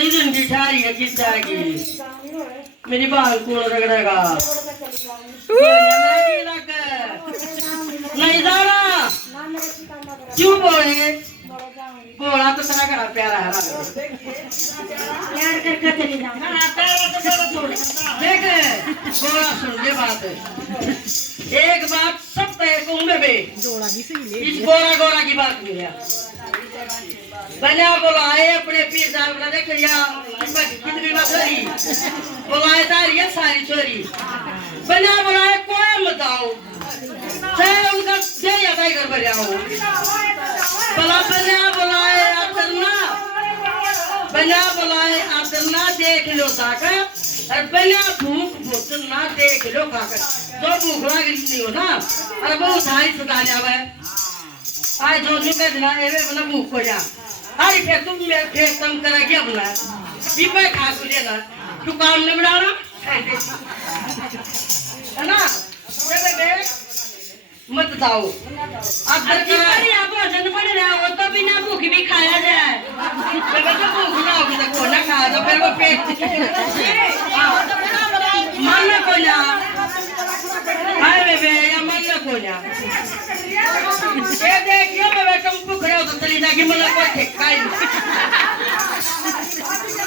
बड़ी जिंदगी ठहरी है किस जाएगी मेरी बाल कौन रगड़ेगा नहीं जाना क्यों बोले बोला तो तेरा घड़ा प्यारा है प्यार करके चली जाओ देख बोला सुन ये बात एक बात सब तय कहूंगे बे इस गोरा गोरा की बात मिले बना बुलाए अपने पीर साहब ने देख लिया कितनी मछली बुलाए तारी है सारी चोरी बना बुलाए कोई मत आओ चाहे उनका जय अदाई कर बजाओ बला बना बुलाए आदरना देख लो ताकत और बना भूख भोजन ना देख लो खाकर तो भूख लगी नहीं हो ना अरे बहुत सारी सुधा जावे आज जो निकल ना एवे बना भूख हो जा अरे फिर तुम मेरे फिर कम करा क्या बना ये पे खा को लेना तू काम नहीं बनाना है ना चले बे मत जाओ अब सरकारी आप भोजन पड़ रहा हो तो बिना भूख भी खाया जाए फिर तो भूख ना होगी तो कौन ना खा तो फिर वो पेट मन को ना हाय बेबे या मन को ना ये देखियो बेबे तुम भूख रहे हो तो चली जाके मन को ठेका ही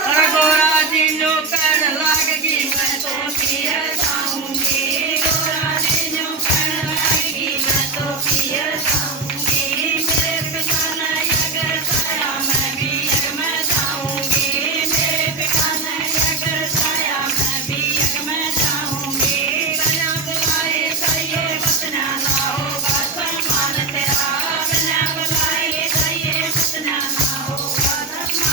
अरे गोरा दिनों कर लागेगी मैं तो पिया जाऊंगी गोरा दिनों कर लागेगी मैं तो पिया जाऊंगी मेरे पिताना अगर साया मैं भी अगर मैं जाऊंगी मेरे पिताना अगर साया मैं भी अगर मैं जाऊंगी बना बुलाए सही बतना ना होगा सम्मान तेरा बना बुलाए सही बतना ना होगा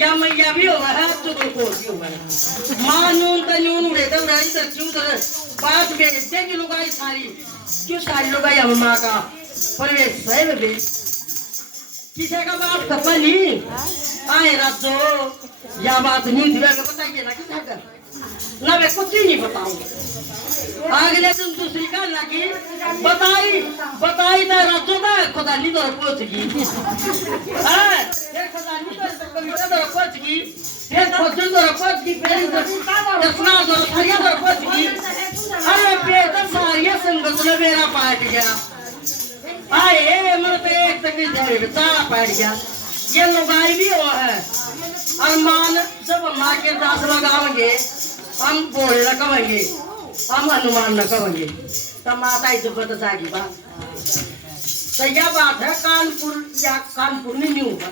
या मैया भी होगा है तो को भी होगा मानून तो न्यून उड़े तो उड़ाई तो क्यों तो बात बेचते की लुगाई सारी क्यों सारी लुगाई हम माँ का पर वे सही बे किसी का बात खपा नहीं आए रातो या बात नहीं थी मैं पता क्या ना कर ना मैं कुछ ही नहीं बताऊंगा अगले दिन दूसरी का लगी बताई ना रातो ना खुदा नहीं तो पहुंच गई हां ये खुदा नहीं तो कविता तो पहुंच गई ये खुद तो पहुंच गई फिर दसना तो हरिया तो पहुंच गई अरे बेटा सारिया संगत में मेरा पाट गया आए मन पे एक तकलीफ है बेटा पाट गया ये लुगाई भी हुआ है अरमान जब माँ के दास लगाएंगे हम बोले लगाएंगे हम अनुमान लगाएंगे तब माता इज्जत जाएगी बात तो यह बात है कानपुर या कानपुर नहीं होगा